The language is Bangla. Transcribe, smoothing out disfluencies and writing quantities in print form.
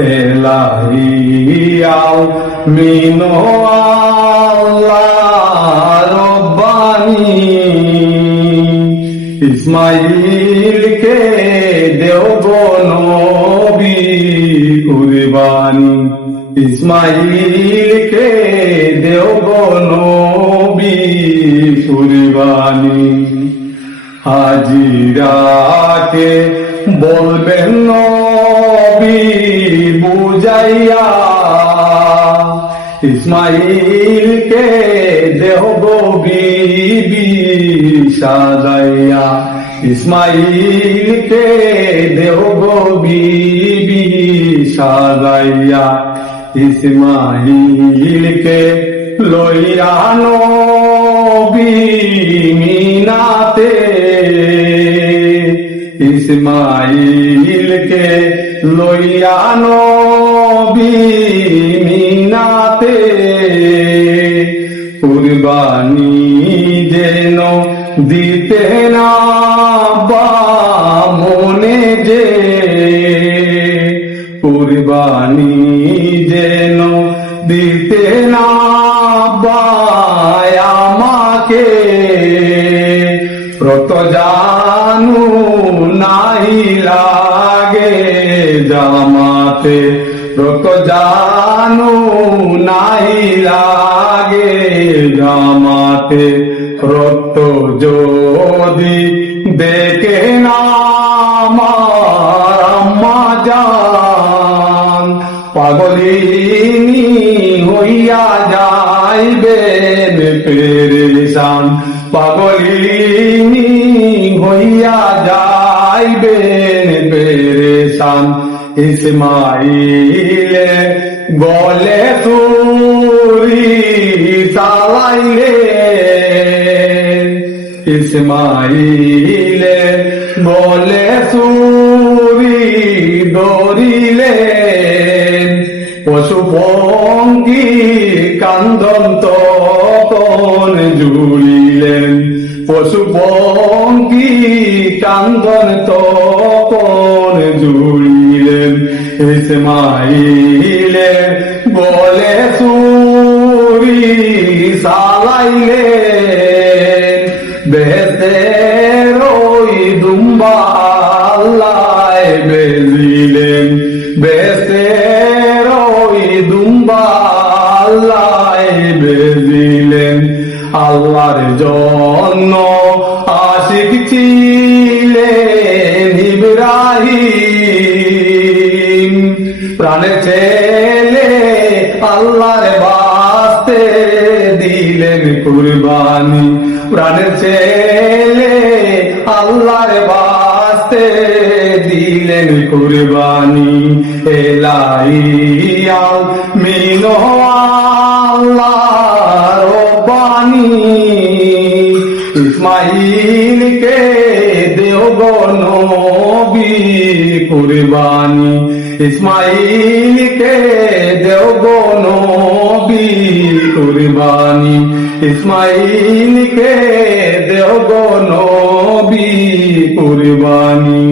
এলাহি আমিন আল্লাহ রব্বানি ইসমাইলকে দেও গো নবী কুরবানি ইসমাইলকে দেও গো নবী কুরবানি হাজিরাকে বলবেন নবী বুঝাইয়া ইসমাইলকে দেহ গো বিবি সাজাইয়া ইসমাইলকে দেহ গো বিবি সাজাইয়া ইসমাইলকে লইয়া নবী মিনাতে ইসমাইলকে লইয়া নবী মিনাতে কুরবানি যেন দিতে না মনে যে কুরবানি যেন দিতে না আমাকে প্রত জানু নাই লাগে জামাতে প্রত জানু নাই লাগে জামাতে রক্ত যদি দেখে না আমার আম্মা জান পাগলিনী হইয়া যাইবেন পেরেশান পাগলিনী হইয়া যাইবেন পেরেশান ইসমাইলে গলে তুরি চালাইলে ইসমাইলে গলে তুরি দরিলে পশু পঙ্খী কান্দন তখন জুড়িলেন পশু পঙ্খী কান্দন তখন জুড়িলেন ইসমাইলে বলে সুরি সালাইলেন বেহেশতের ওই দুম্বা আল্লাহ বেজিলেন বেহেশতের ওই দুম্বা আল্লাহ বেজিলেন আল্লাহর জন্য আশিক ছিলেন ইব্রাহিম প্রাণের ছেলে আল্লাহর বাস্তে দিলেন কুরবানি প্রাণের ছেলে আল্লাহর বাস্তে দিলেন কুরবানি এলাহি আমিন আল্লাহ রব্বানি ইসমাইলকে দেও গো নবী কুরবানি ইসমাইলকে দেও গো নবী কুরবানি ইসমাইলকে দেও গো নবী কুরবানি।